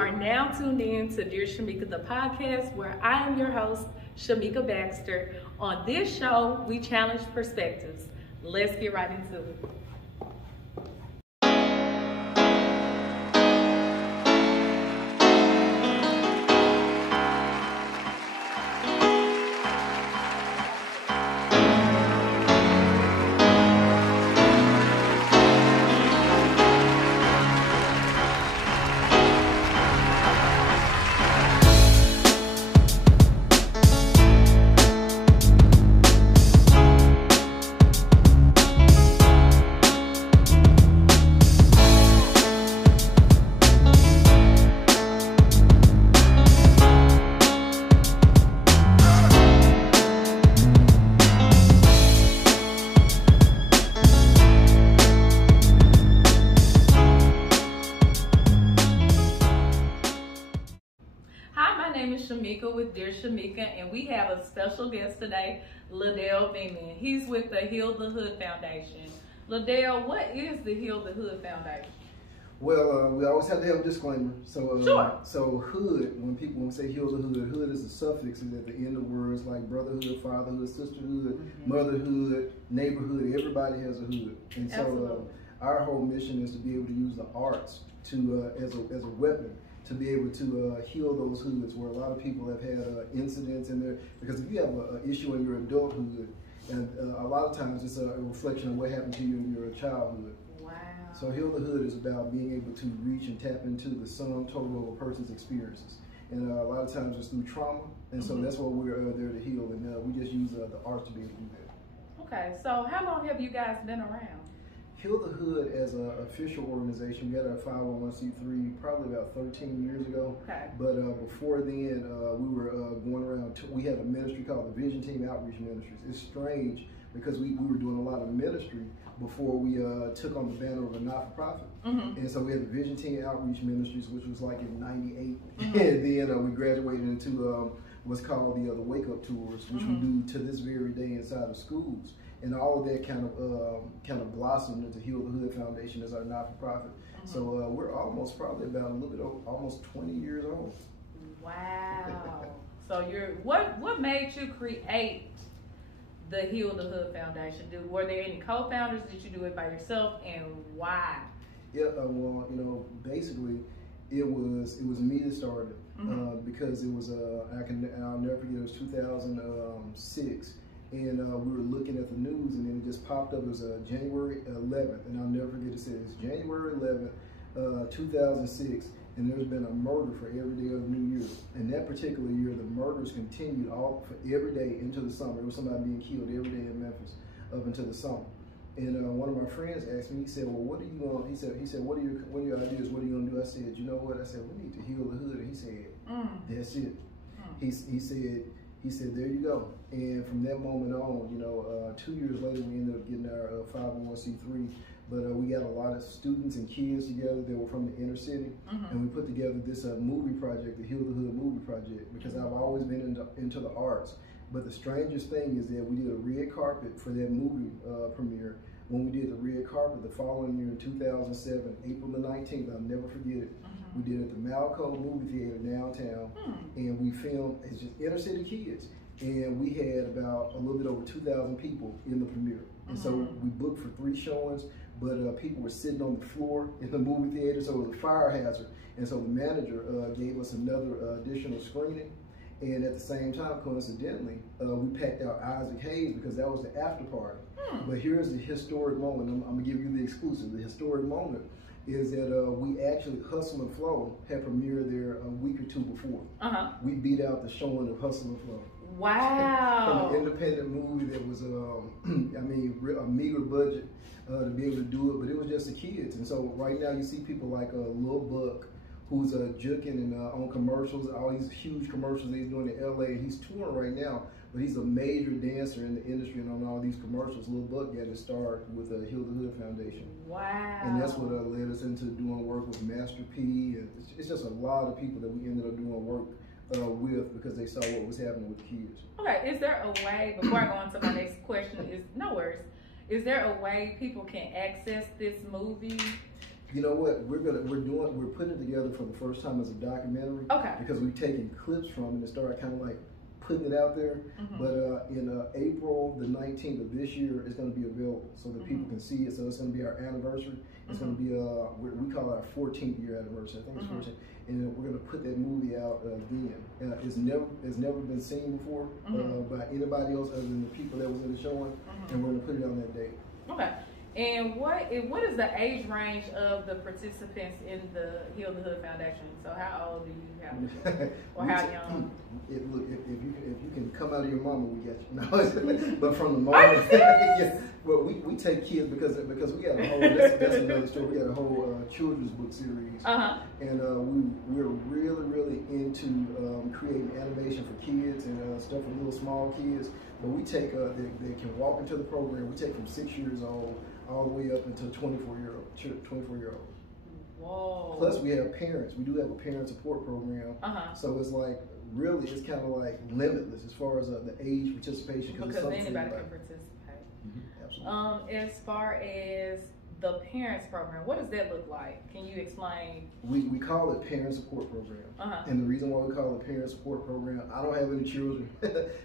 are now tuned in to Dear Shamika, the podcast, where I am your host, Shamika Baxter. On this show, we challenge perspectives. Let's get right into it. With Dear Shamika, and we have a special guest today, Ladell Beamon. He's with the Heal the Hood Foundation. Ladell, what is the Heal the Hood Foundation? Well, we always have to have a disclaimer. So, sure. So hood, when people say heal the hood, hood is a suffix at the end of words like brotherhood, fatherhood, sisterhood, motherhood, neighborhood. Everybody has a hood, and so our whole mission is to be able to use the arts to as a weapon, to be able to heal those hoods where a lot of people have had incidents in there. Because if you have an issue in your adulthood, and a lot of times it's a reflection of what happened to you in your childhood. Wow. So Heal the Hood is about being able to reach and tap into the sum total of a person's experiences. And a lot of times it's through trauma, and so that's what we're there to heal, and we just use the arts to be able to do that. Okay, so how long have you guys been around? Heal the Hood as an official organization, we had our 501c3 probably about 13 years ago. Okay. But before then, we were going around, we had a ministry called the Vision Team Outreach Ministries. It's strange because we were doing a lot of ministry before we took on the banner of a not-for-profit. And so we had the Vision Team Outreach Ministries, which was like in '98. And then we graduated into what's called the Wake Up Tours, which we do to this very day inside of schools. And all of that kind of blossomed into Heal the Hood Foundation as our not-for-profit. So we're almost probably about a little bit over, almost 20 years old. Wow. So what made you create the Heal the Hood Foundation? Were there any co-founders? Did you do it by yourself, and why? Yeah, well, basically it was me that started because it was I'll never forget, it was 2006. And we were looking at the news, and then it just popped up. It was January 11th, and I'll never forget, it said it's January 11th, 2006, and there's been a murder for every day of the new year. And that particular year, the murders continued all for every day into the summer. There was somebody being killed every day in Memphis up until the summer. And one of my friends asked me, he said, well, what are you going to, he said, what are your ideas? What are you going to do? I said, you know what? I said, we need to heal the hood. And he said, that's it. He said, there you go. And from that moment on, 2 years later, we ended up getting our 501c3. But we got a lot of students and kids together that were from the inner city. And we put together this movie project, the Heal the Hood movie project, because I've always been into the arts. But the strangest thing is that we did a red carpet for that movie premiere. When we did the red carpet the following year in 2007, April the 19th, I'll never forget it. We did it at the Malco Movie Theater downtown, and we filmed, it's just inner city kids. And we had about a little bit over 2,000 people in the premiere. And so we booked for 3 showings, but people were sitting on the floor in the movie theater, so it was a fire hazard. And so the manager gave us another additional screening. And at the same time, coincidentally, we packed out Isaac Hayes because that was the after party. But here's the historic moment. I'm gonna give you the exclusive. The historic moment is that we actually, Hustle and Flow had premiered there a week or 2 before. We beat out the showing of Hustle and Flow. Wow. From an independent movie that was, I mean, a meager budget to be able to do it, but it was just the kids. And so right now you see people like Lil Buck, who's juking and on commercials, all these huge commercials that he's doing in LA. He's touring right now, but he's a major dancer in the industry and on all these commercials. Lil Buck got his start with the Heal the Hood Foundation. Wow. And that's what led us into doing work with Master P. And it's just a lot of people that we ended up doing work with because they saw what was happening with the kids. Okay, is there a way, before I go on to my next question, is there a way people can access this movie You know what? We're putting it together for the first time as a documentary. Okay. Because we've taken clips from it and started kind of like putting it out there. But in April the 19th of this year, it's going to be available so that people can see it. So it's going to be our anniversary. It's going to be we call it our 14th year anniversary. I think it's 14. And we're going to put that movie out then. It's never been seen before by anybody else other than the people that was in the showing. And we're going to put it on that date. Okay. And what is the age range of the participants in the Heal the Hood Foundation? So how old do you have, or how young? Look, if you can come out of your mama, we got you. No, but from the moment, yeah. Well, we take kids because we got a whole. That's another story. We got a whole children's book series, and we're really into creating animation for kids and stuff for little small kids. But we take they can walk into the program. We take from 6 years old all the way up until 24-year-old. Whoa. Plus we have parents. We do have a parent support program. So it's like really it's kind of like limitless as far as the age participation because anybody can participate. Absolutely. As far as the parents program, what does that look like? Can you explain? We call it parent support program, and the reason why we call it parent support program, I don't have any children,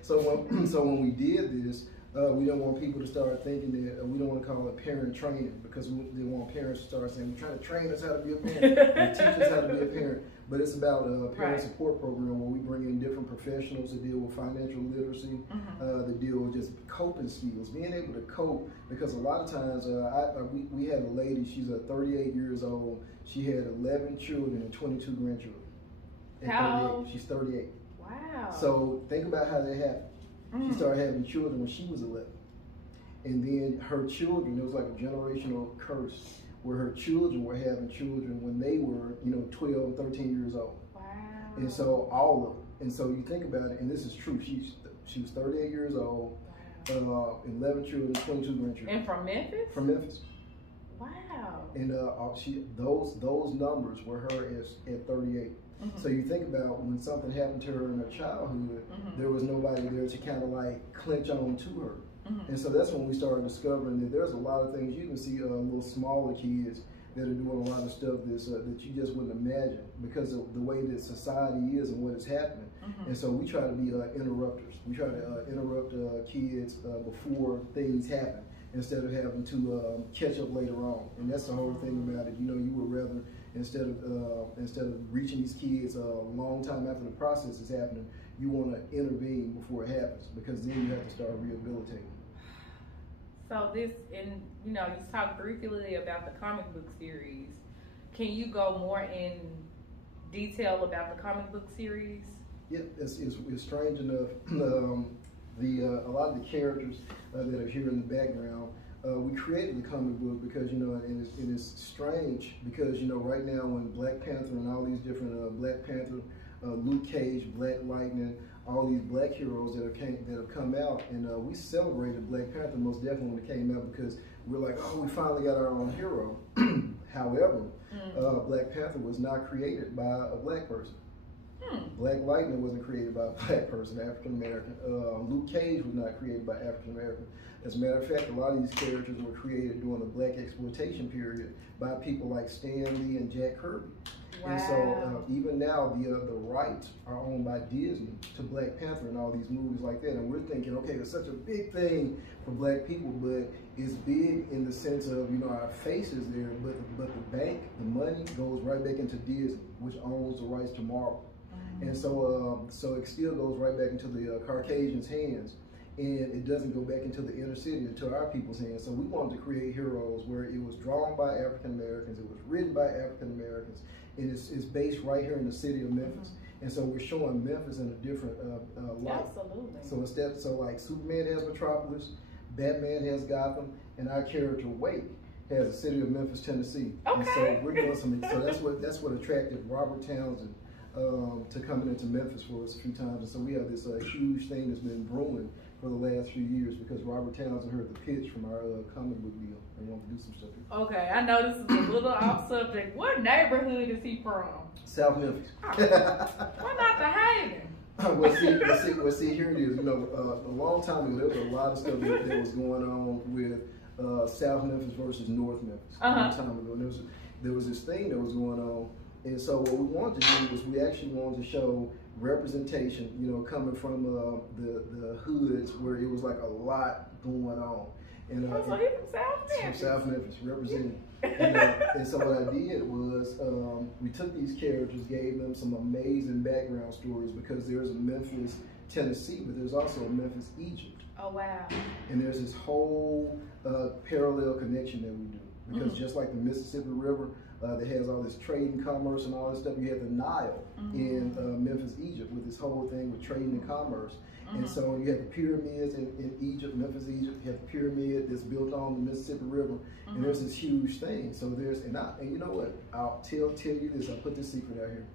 so when we did this. We don't want people to start thinking that we don't want to call it parent training because they want parents to start saying, we're trying to train us how to be a parent, and teach us how to be a parent. But it's about a parent support program where we bring in different professionals that deal with financial literacy, that deal with just coping skills, being able to cope. Because a lot of times, we had a lady, she's 38 years old, she had 11 children and 22 grandchildren. How? She's 38. Wow. So think about how that happened. She started having children when she was 11. And then her children, it was like a generational curse where her children were having children when they were, 12 and 13 years old. Wow. And so all of them. And so you think about it, and this is true. She was 38 years old, 11 children, 22 grandchildren. And from Memphis? From Memphis. Wow. And those numbers were her at 38. So you think about when something happened to her in her childhood, there was nobody there to kind of like clinch on to her. And so that's when we started discovering that there's a lot of things. You can see little smaller kids that are doing a lot of stuff that you just wouldn't imagine because of the way that society is and what is happening. And so we try to be interrupters. We try to interrupt kids before things happen instead of having to catch up later on. And that's the whole thing about it. You would rather instead of reaching these kids a long time after the process is happening, you want to intervene before it happens because then you have to start rehabilitating. So you talked briefly about the comic book series. Can you go more in detail about the comic book series? Yeah, it's strange enough. A lot of the characters that are here in the background, we created the comic book because, and it's strange because, right now when Black Panther and all these different Black Panther, Luke Cage, Black Lightning, all these black heroes that have come out, and we celebrated Black Panther most definitely when it came out because we're like, oh, we finally got our own hero. However, Black Panther was not created by a black person. Black Lightning wasn't created by a black person, African American. Luke Cage was not created by African American. As a matter of fact, a lot of these characters were created during the black exploitation period by people like Stan Lee and Jack Kirby. Wow. And so even now, the rights are owned by Disney to Black Panther and all these movies like that. And we're thinking, okay, it's such a big thing for black people, but it's big in the sense of, our face is there, but the bank, the money goes right back into Disney, which owns the rights to Marvel. And so it still goes right back into the Caucasians' hands, and it doesn't go back into the inner city, into our people's hands. So we wanted to create heroes where it was drawn by African Americans, it was written by African Americans, and it's based right here in the city of Memphis. And so we're showing Memphis in a different light. Absolutely. So like Superman has Metropolis, Batman has Gotham, and our character Wake has the city of Memphis, Tennessee. Okay. And so we're doing so that's what attracted Robert Townsend to coming into Memphis for us a few times. And so we have this huge thing that's been brewing for the last few years because Robert Townsend heard the pitch from our comic book deal and wanted to do some stuff here. Okay, I know this is a little off subject. What neighborhood is he from? South Memphis. Why not the Haven? Well, see, here it is. A long time ago, there was a lot of stuff that was going on with South Memphis versus North Memphis. A long time ago. there was this thing that was going on. And so what we wanted to do was we actually wanted to show representation, you know, coming from the hoods where it was like a lot going on. And, so he's from South Memphis. From South Memphis, representing. And so what I did was we took these characters, gave them some amazing background stories, because there's a Memphis, Tennessee, but there's also a Memphis, Egypt. Oh, wow. And there's this whole parallel connection that we do. Because just like the Mississippi River that has all this trade and commerce and all this stuff, you have the Nile in Memphis, Egypt, with this whole thing with trade and commerce. And so you have the pyramids in Egypt, Memphis, Egypt. You have the pyramid that's built on the Mississippi River, and there's this huge thing. So there's, and you know what? I'll tell you this. I'll put this secret out here.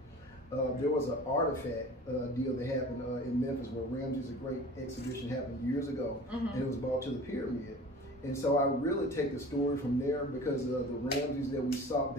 There was an artifact deal that happened in Memphis where Ramses the Great exhibition happened years ago, and it was brought to the pyramid. And so I really take the story from there, because the Ramses that we saw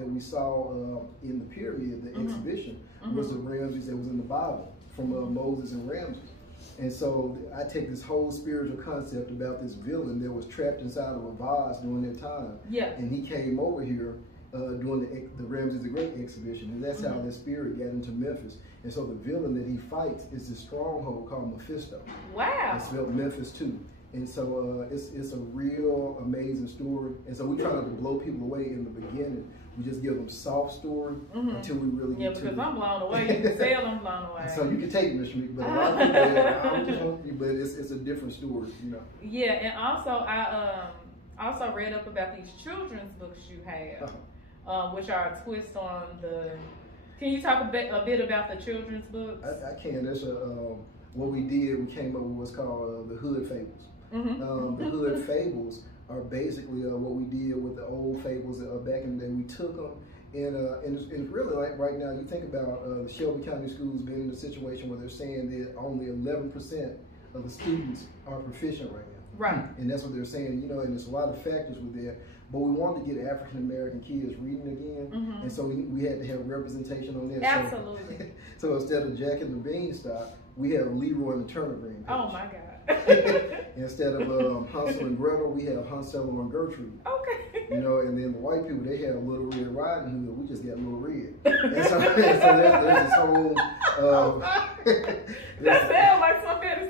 in the pyramid, the exhibition, was the Ramses that was in the Bible from Moses and Ramses. And so I take this whole spiritual concept about this villain that was trapped inside of a vase during that time. Yeah. And he came over here during the Ramses the Great exhibition, and that's how the spirit got into Memphis. And so the villain that he fights is this stronghold called Mephisto. Wow. It's spelled Memphis too. And so it's a real amazing story. And so we try not to blow people away in the beginning. We just give them soft story until we really get to it. Yeah, because I'm blown away. You can tell I'm blown away. So you can take it, Mr. Meek, but a lot of people, but it's a different story, you know. Yeah, and also I also read up about these children's books you have, which are a twist on the. Can you talk a bit about the children's books? I can. There's what we did. We came up with what's called the Hood Fables. The Hood Fables are basically what we did with the old fables back in the day. We took them, and it's really like right now, you think about the Shelby County schools being in a situation where they're saying that only 11% of the students are proficient right now. Right. And that's what they're saying, you know, and there's a lot of factors with that. But we wanted to get African American kids reading again, and so we had to have representation on that. Absolutely. So instead of Jack and the Beanstalk, we have Leroy and the Turnipgreen. Oh my God. Instead of Hansel and Gretel, we have Hansel and Gertrude. Okay. You know, and then the white people, they have Little Red Riding Hood. We just got Little Red. And so there's this whole. That sounds like somebody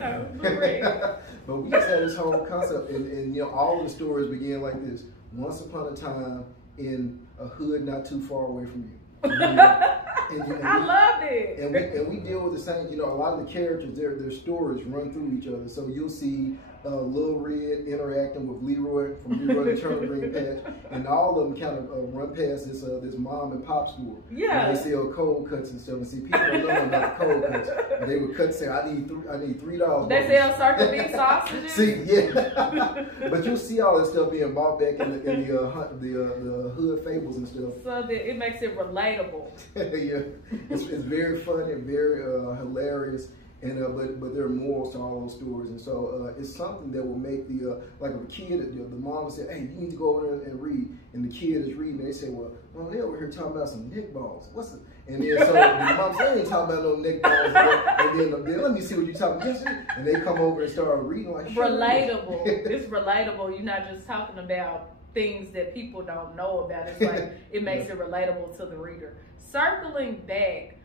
knows. Little Red. But we just had this whole concept, and you know, all of the stories begin like this: once upon a time in a hood not too far away from you. I love it. And we deal with the same, you know, a lot of the characters, their stories run through each other. So you'll see Lil Red interacting with Leroy from Leroy the Turnipgreen Patch, and all of them kind of run past this mom and pop store. Yeah. And they sell cold cuts and stuff. And see, people don't know about the cold cuts. And they would cut and say, I need $3. They sell Circle B sausages. See, yeah. But you'll see all that stuff being bought back in the Hood Fables and stuff. So that it makes it relatable. Yeah, it's very funny and very hilarious. And but there are morals to all those stories, and so it's something that will make the like if a kid, the mom will say, "Hey, you need to go over there and read," and the kid is reading. They say, "Well, they over here talking about some neck balls. What's it?" And then so the mom says, "They ain't talking about no neck balls." And then let me see what you're talking about. Yes, and they come over and start reading like relatable. It's relatable. You're not just talking about things that people don't know about. It's like it makes it relatable to the reader. Circling back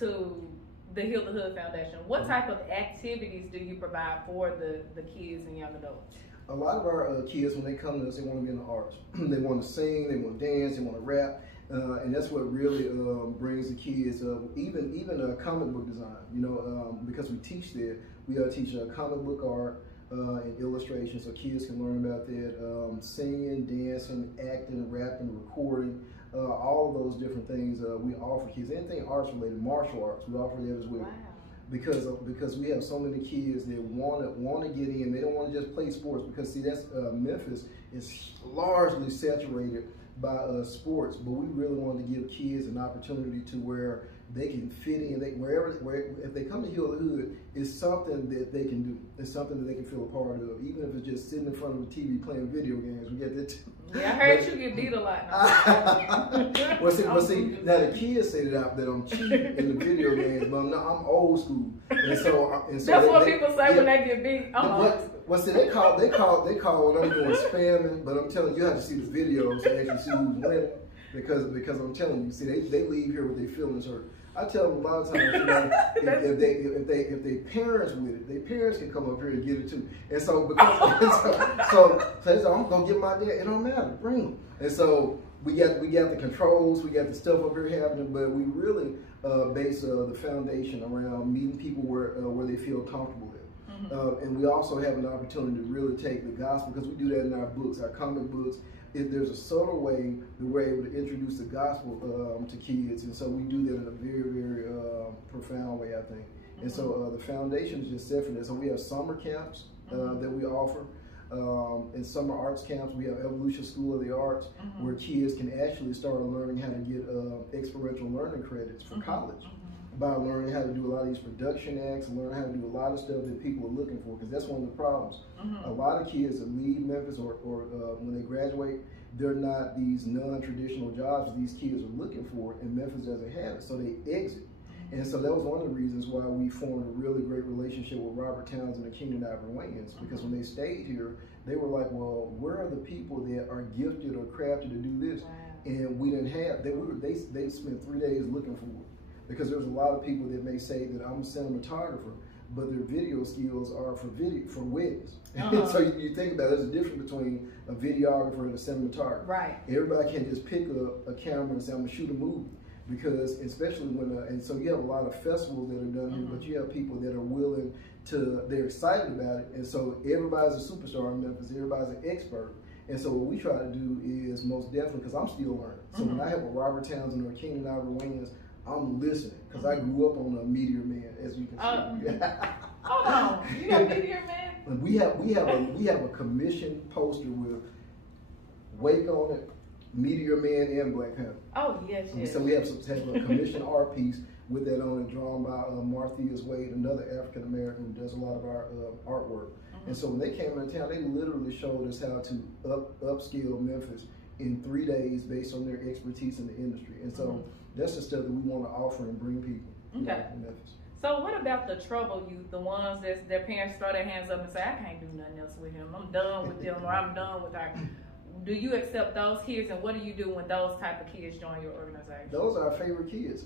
to the Heal the Hood Foundation, what type of activities do you provide for the kids and young adults? A lot of our kids, when they come to us, they want to be in the arts. They want to sing, they want to dance, they want to rap, and that's what really brings the kids. Even comic book design, you know, because we teach there. We teach comic book art and illustration, so kids can learn about that. Singing, dancing, acting, rapping, recording. All of those different things we offer kids. Anything arts related, martial arts, we offer that as well. Wow. Because we have so many kids that want to get in. They don't want to just play sports, because see, that's Memphis is largely saturated by sports, but we really want to give kids an opportunity to where they can fit in. If they come to Heal the Hood, it's something that they can do. It's something that they can feel a part of, even if it's just sitting in front of a TV playing video games. We get that too. Yeah, I heard you get beat a lot. Well, see, now the kids say that I'm cheap in the video games, but I'm old school, and so that's what people say when they get beat. Well, see, they call when I'm doing spamming, but I'm telling you, you have to see the videos to actually see who's winning, because I'm telling you, see, they leave here with their feelings hurt. I tell them a lot of times, you know, if they parents with it, their parents can come up here and get it too. And so because so I'm gonna get my dad. It don't matter, bring them. And so we got the controls, we got the stuff up here happening, but we really base the foundation around meeting people where they feel comfortable at. And we also have an opportunity to really take the gospel, because we do that in our books, our comic books. There's a subtle way that we're able to introduce the gospel to kids, and so we do that in a very, very profound way, I think. And so the foundation is just set for that. So we have summer camps that we offer. In summer arts camps, we have Evolution School of the Arts, where kids can actually start learning how to get experiential learning credits for college, by learning how to do a lot of these production acts, learn how to do a lot of stuff that people are looking for, because that's one of the problems. A lot of kids that leave Memphis or when they graduate, they're not these non-traditional jobs that these kids are looking for, and Memphis doesn't have it, so they exit. And so that was one of the reasons why we formed a really great relationship with Robert Townsend and Keenan Ivory Wayans, because when they stayed here, they were like, well, where are the people that are gifted or crafted to do this? And we didn't have, they spent 3 days looking for it. Because there's a lot of people that may say that I'm a cinematographer, but their video skills are for weddings. So you think about it, there's a difference between a videographer and a cinematographer. Right. Everybody can just pick a camera and say, I'm gonna shoot a movie. Because especially when, and so you have a lot of festivals that are done here, but you have people that are willing to, they're excited about it. And so everybody's a superstar in Memphis, everybody's an expert. And so what we try to do is most definitely, because I'm still learning. So when I have a Robert Townsend or a Keenan Ivory Wayans, I'm listening, because I grew up on a Meteor Man, as you can see. Hold on, you got Meteor Man? And we have a commission poster with Wake on it, Meteor Man, and Black Panther. Oh yes, yes. So we have a commission art piece with that on it, drawn by Marthias Wade, another African American who does a lot of our artwork. And so when they came into town, they literally showed us how to upscale Memphis in 3 days based on their expertise in the industry. And so that's the stuff that we want to offer and bring people in Memphis. So what about the trouble youth, the ones that their parents throw their hands up and say, I can't do nothing else with him, I'm done with them, or I'm done with her. Do you accept those kids, and what do you do when those type of kids join your organization? Those are our favorite kids.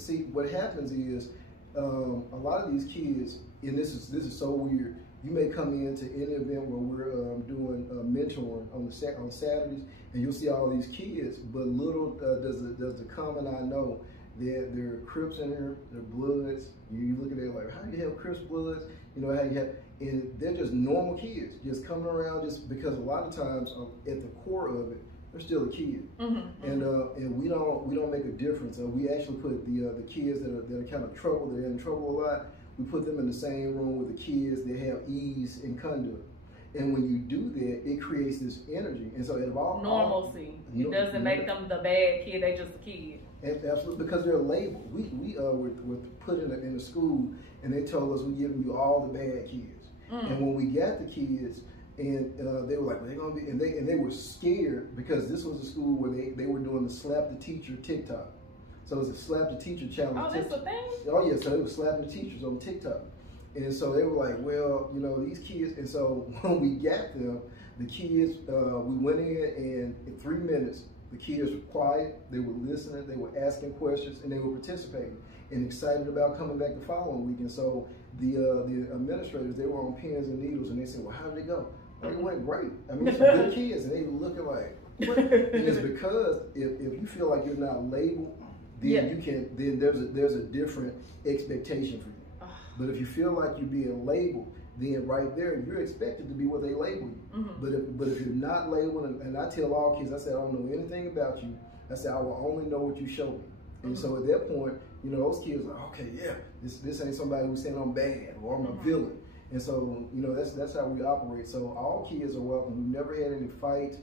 See, what happens is a lot of these kids, and this is so weird, you may come into any event where we're doing mentoring on Saturdays, and you'll see all these kids, but little does the common eye know that there are Crips in here, they're Bloods. You look at it like, how do you have Crips, Bloods? You know, how you have, and they're just normal kids, just coming around, just because a lot of times at the core of it, they're still a kid, and we don't make a difference. We actually put the kids that are kind of troubled, that are in trouble a lot. We put them in the same room with the kids that have ease and conduct. And when you do that, it creates this energy. And so normalcy. It doesn't make them the bad kid, they just a kid. Absolutely, because they're labeled. We were put in a school, and they told us we're giving you all the bad kids. And when we got the kids, and they were like, well, they're gonna be, and they were scared, because this was a school where they were doing the slap the teacher TikTok. So it was a slap the teacher challenge. Oh, that's a thing? Oh yeah, so they were slapping the teachers on TikTok. And so they were like, well, you know, these kids, and so when we got them, the kids, we went in, and in 3 minutes, the kids were quiet, they were listening, they were asking questions, and they were participating and excited about coming back the following week. And so the administrators, they were on pins and needles, and they said, well, how did it go? Well, it went great. I mean, some good kids, and they were looking like, what? And it's because if you feel like you're not labeled, then you can, then there's a different expectation for you. But if you feel like you're being labeled, then right there, you're expected to be what they label you. But if you're not labeled, and I tell all kids, I said, I don't know anything about you. I said, I will only know what you show me. And so at that point, you know, those kids are like, okay, yeah, this ain't somebody who's saying I'm bad or I'm a villain. And so, you know, that's how we operate. So all kids are welcome. We've never had any fights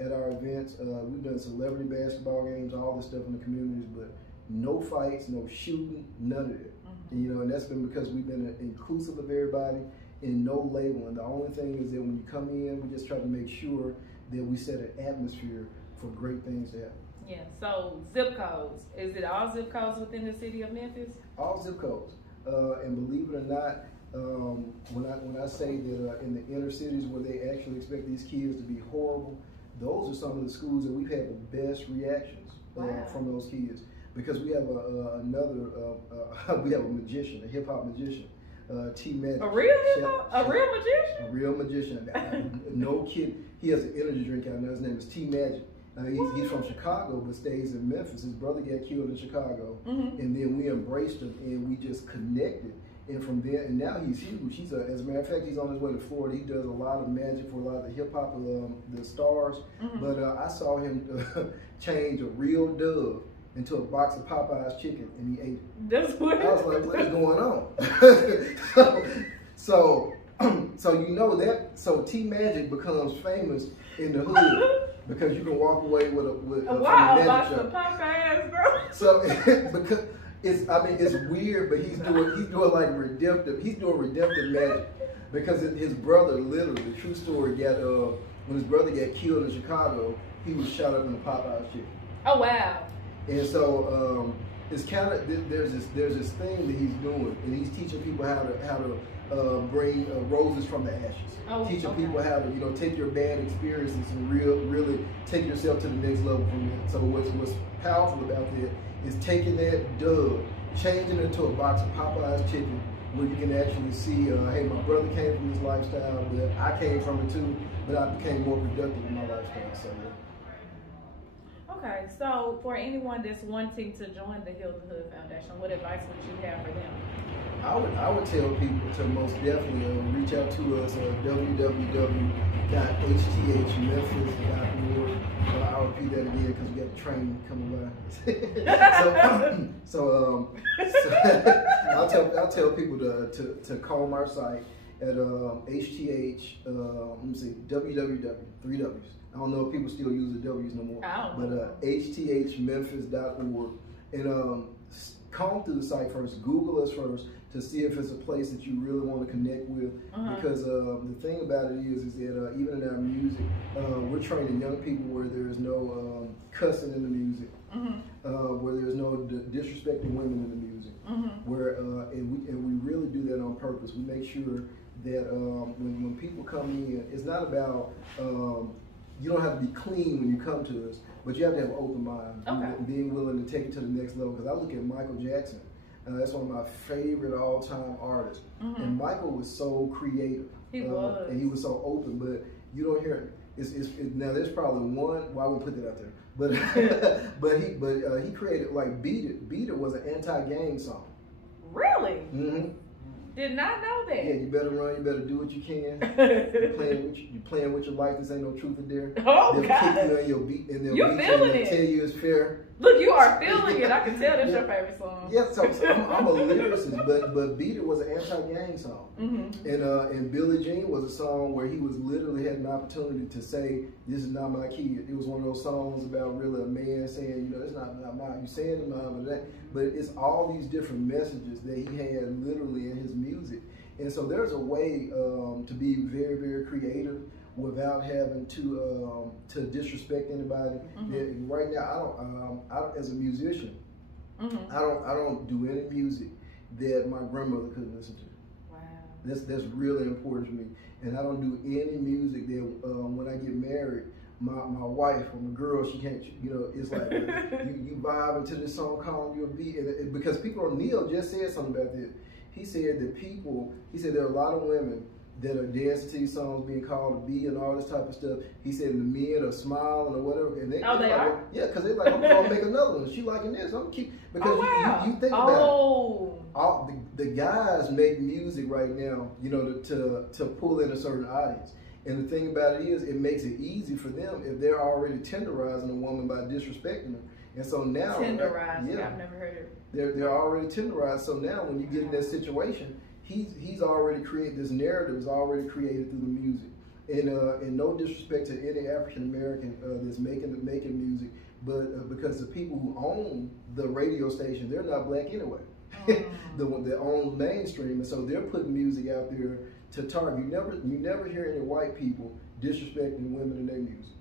at our events. We've done celebrity basketball games, all this stuff in the communities, but no fights, no shooting, none of it. And, you know, and that's been because we've been inclusive of everybody and no labeling. The only thing is that when you come in, we just try to make sure that we set an atmosphere for great things to happen. Yeah, so zip codes. Is it all zip codes within the city of Memphis? All zip codes. And believe it or not, When I say that in the inner cities where they actually expect these kids to be horrible, those are some of the schools that we've had the best reactions from those kids, because we have we have a magician, a hip hop magician, T Magic. A real magician? A real magician. No kid. He has an energy drink out now. His name is T Magic. He's from Chicago but stays in Memphis. His brother got killed in Chicago, and then we embraced him and we just connected. And from there, and now he's huge. As a matter of fact, he's on his way to Florida. He does a lot of magic for a lot of the hip hop, the stars. But I saw him change a real dove into a box of Popeye's chicken, and he ate it. That's weird. I was like, what is going on? So you know that. So T Magic becomes famous in the hood because you can walk away with a box of Popeye's, bro. So because. It's weird, but he's doing like redemptive. He's doing redemptive magic because his brother, literally, the true story, when his brother got killed in Chicago, he was shot up in a Popeye's chicken. Oh wow! And so it's kind of there's this thing that he's doing, and he's teaching people how to bring roses from the ashes. Teaching people how to take your bad experiences and really take yourself to the next level from it. So what's powerful about that is taking that dove, changing it into a box of Popeye's chicken, where you can actually see, hey, my brother came from this lifestyle, but I came from it too, but I became more productive in my lifestyle. So yeah. Okay, so for anyone that's wanting to join the Heal the Hood Foundation, what advice would you have for them? I would tell people to most definitely reach out to us at www.hthmemphis.org. I'll repeat that again because we got a train coming by. so I'll tell people to call our site at HTH. Let me see, www, 3 W's. I don't know if people still use the W's no more. But HTHmemphis.org, and comb through the site first. Google us first to see if it's a place that you really want to connect with. Because the thing about it is that even in our music, we're training young people where there's no cussing in the music, where there's no disrespecting women in the music, where and we really do that on purpose. We make sure that when people come in, it's not about you don't have to be clean when you come to us, but you have to have an open mind, being willing to take it to the next level. Because I look at Michael Jackson. That's one of my favorite all-time artists. And Michael was so creative. He was. And he was so open, but you don't hear it. Now, there's probably one, well, I won't put that out there, but he created, like, Beat It. Beat It was an anti-gang song. Really? Did not know that. Yeah, you better run, you better do what you can. You're playing with your life, this ain't no truth in there. Oh, they'll God. kick you in your beat, and they'll you beat feeling you and it. tell you it's fair. Look, you are feeling it. I can tell that's your favorite song. Yeah, so I'm a lyricist, but Beat It was an anti-gang song. And Billie Jean was a song where he was literally had an opportunity to say, this is not my kid. It was one of those songs about really a man saying, it's not mine. You saying it's mine, but it's all these different messages that he had literally in his music. And so there's a way to be very, very creative without having to disrespect anybody. Right now, I don't, as a musician, I don't do any music that my grandmother couldn't listen to. Wow. That's really important to me. And I don't do any music that when I get married, my wife or my girl, she can't, it's like you vibe into this song, calling you a beat, and because Neil just said something about this. He said there are a lot of women that are dancing to these songs, being called a B and all this type of stuff. He said the men are smiling or whatever. And they are? Yeah, because they're like, I'm going to make another one. She liking this. I'm keep because you think about it. The guys make music right now, to pull in a certain audience. And the thing about it is, it makes it easy for them if they're already tenderizing a woman by disrespecting them. And so now, tenderized. Yeah, I've never heard it. They're already tenderized. So now, when you get in that situation, he's already created this narrative. Is already created through the music. And no disrespect to any African American that's making music, but because the people who own the radio station, they're not black anyway. The one that owns mainstream, and so they're putting music out there to target. You never hear any white people disrespecting women in their music.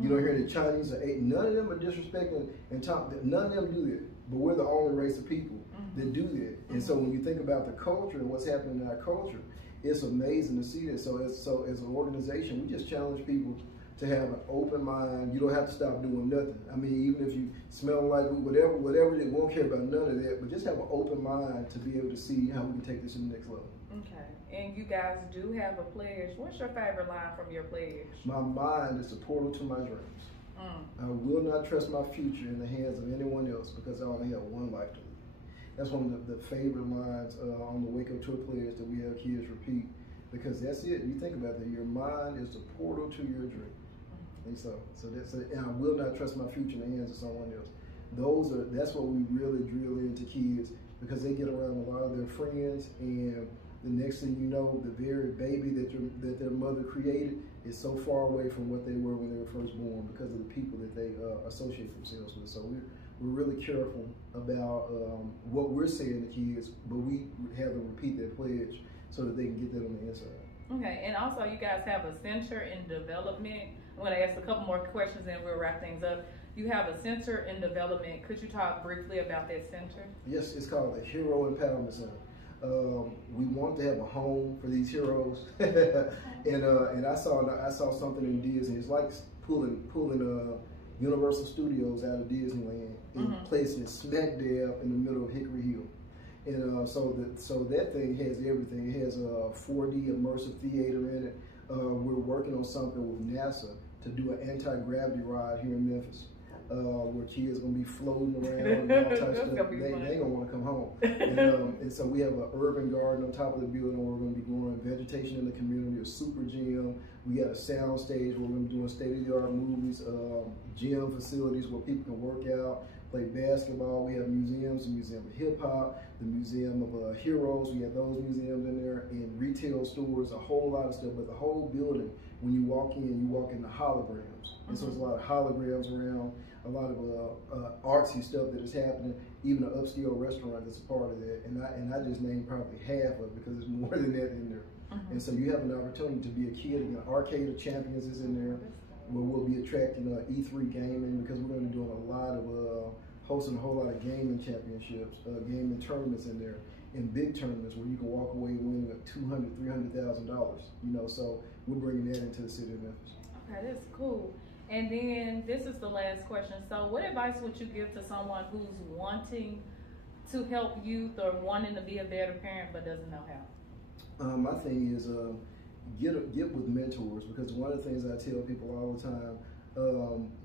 You don't hear any Chinese or Asian. None of them are disrespecting and talk. None of them do that. But we're the only race of people that do that. And so when you think about the culture and what's happening in our culture, it's amazing to see that. So as an organization, we just challenge people to have an open mind. You don't have to stop doing nothing. I mean, even if you smell like whatever they won't care about none of that, but just have an open mind to be able to see how we can take this to the next level. Okay. And you guys do have a pledge. What's your favorite line from your pledge? My mind is the portal to my dreams. I will not trust my future in the hands of anyone else because I only have one life to live. That's one of the favorite lines on the Wake Up to a Pledge that we have kids repeat, because that's it. You think about that. Your mind is the portal to your dream. And so that's it. And I will not trust my future in the hands of someone else. That's what we really drill into kids, because they get around a lot of their friends, and the next thing you know, the very baby that their mother created is so far away from what they were when they were first born because of the people that they associate themselves with. So we're really careful about what we're saying to kids, but we have them repeat their pledge so that they can get that on the inside. Okay, and also you guys have a center in development. I'm going to ask a couple more questions and we'll wrap things up. You have a center in development. Could you talk briefly about that center? Yes, it's called the Hero Empowerment Center. We want to have a home for these heroes, and I saw something in Disney. It's like pulling Universal Studios out of Disneyland and placing it smack dab in the middle of Hickory Hill. And so that thing has everything. It has a 4D immersive theater in it. We're working on something with NASA to do an anti-gravity ride here in Memphis, where kids gonna be floating around and all types of stuff. They ain't gonna want to come home. And so we have an urban garden on top of the building where we're gonna be growing vegetation in the community, a super gym. We got a sound stage where we're gonna be doing state-of-the-art movies, gym facilities where people can work out, play basketball. We have museums, the Museum of Hip Hop, the Museum of Heroes. We have those museums in there, and retail stores, a whole lot of stuff. But the whole building, when you walk in the holograms. And so there's a lot of holograms around, a lot of artsy stuff that is happening, even an upscale restaurant that's a part of that. And I just named probably half of it because there's more than that in there. And so you have an opportunity to be a kid. Again, Arcade of Champions is in there, where we'll be attracting E3 gaming, because we're going to be doing a lot of hosting a whole lot of gaming championships, gaming tournaments in there, and big tournaments where you can walk away winning $200,000, $300,000. You know, so we're bringing that into the city of Memphis. Okay, that's cool. And then this is the last question. So, what advice would you give to someone who's wanting to help youth or wanting to be a better parent but doesn't know how? My thing is get with mentors, because one of the things I tell people all the time,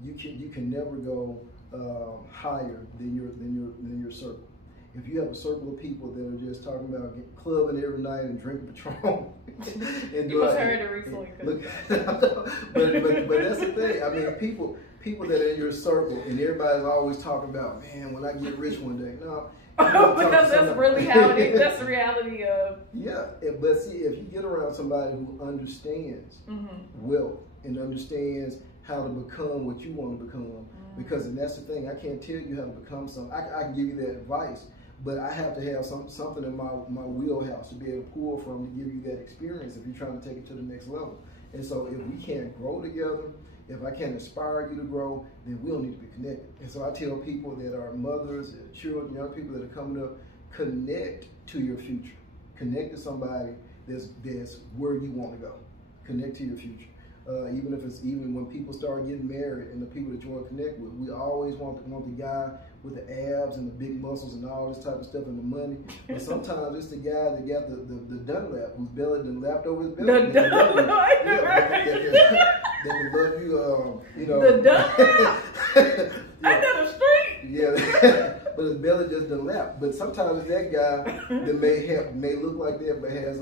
you can never go higher than your circle. If you have a circle of people that are just talking about clubbing every night and drinking Patron, and you must heard it recently. But that's the thing. I mean, people that are in your circle and everybody's always talking about, man, when I get rich one day. No. Because that's really how it is. That's the reality of. Yeah, but see, if you get around somebody who understands wealth and understands how to become what you want to become, because and that's the thing, I can't tell you how to become something. I can give you that advice, but I have to have something in my wheelhouse to be able to pull from to give you that experience if you're trying to take it to the next level. And so if we can't grow together, if I can't inspire you to grow, then we don't need to be connected. And so I tell people that are mothers, children, young people that are coming up, connect to your future. Connect to somebody that's where you want to go. Connect to your future. Even when people start getting married and the people that you want to connect with, we always want the guy with the abs and the big muscles and all this type of stuff and the money. But sometimes it's the guy that got the Dunlap, whose belly done lapped over his belly. That can love you, you know. The Dunlap? I know the street. Yeah. But his belly just done lap. But sometimes it's that guy that may look like that, but has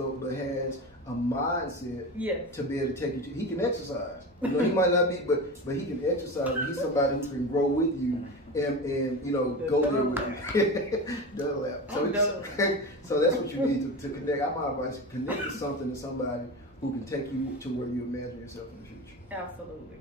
a mindset to be able to take you to. He can exercise. You know, he might not be, but he can exercise. And he's somebody who can grow with you and you know, go there with you. Dunlap. So that's what you need to connect. My advice: connect to something, to somebody who can take you to where you imagine yourself in the future. Absolutely.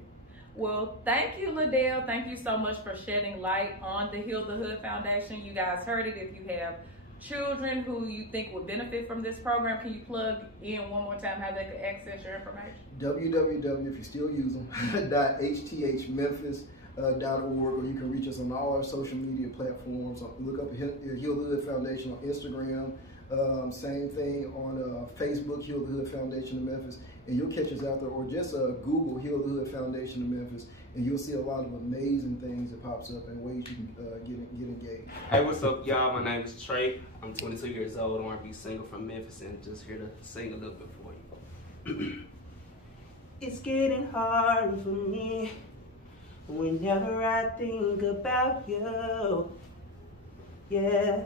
Well, thank you, Ladell. Thank you so much for shedding light on the Heal the Hood Foundation. You guys heard it. If you have children who you think would benefit from this program, can you plug in one more time how they can access your information? www, if you still use them, .hthmemphis. or you can reach us on all our social media platforms. Look up Heal the Hood Foundation on Instagram. Same thing on Facebook, Heal the Hood Foundation of Memphis, and you'll catch us out there. Or just Google Heal the Hood Foundation of Memphis, and you'll see a lot of amazing things that pops up and ways you can get engaged. Hey, what's up, y'all? My name is Trey. I'm 22 years old, R&B singer from Memphis, and just here to sing a little bit for you. It's getting hard for me whenever I think about you. Yeah.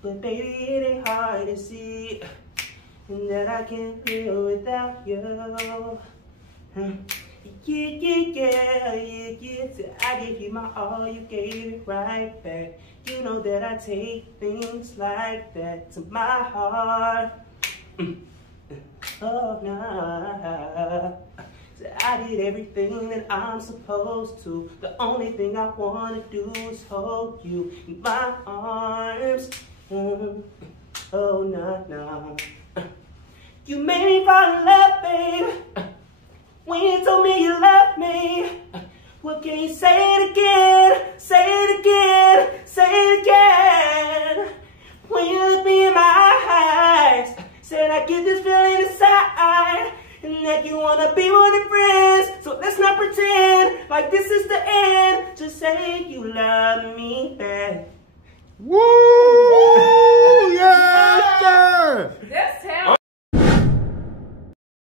But baby, it ain't hard to see that I can't live without you. Yeah. So I give you my all, you gave it right back. You know that I take things like that to my heart. Oh, nah. So I did everything that I'm supposed to. The only thing I wanna do is hold you in my arms. Oh, nah. You made me fall in love, babe. When you told me you loved me. Well, can you say it again? Say it again. Say it again. When you look me in my eyes, said I get this feeling inside, and that you wanna be more than friends. So let's not pretend like this is the end. Just say you love me back. Woo!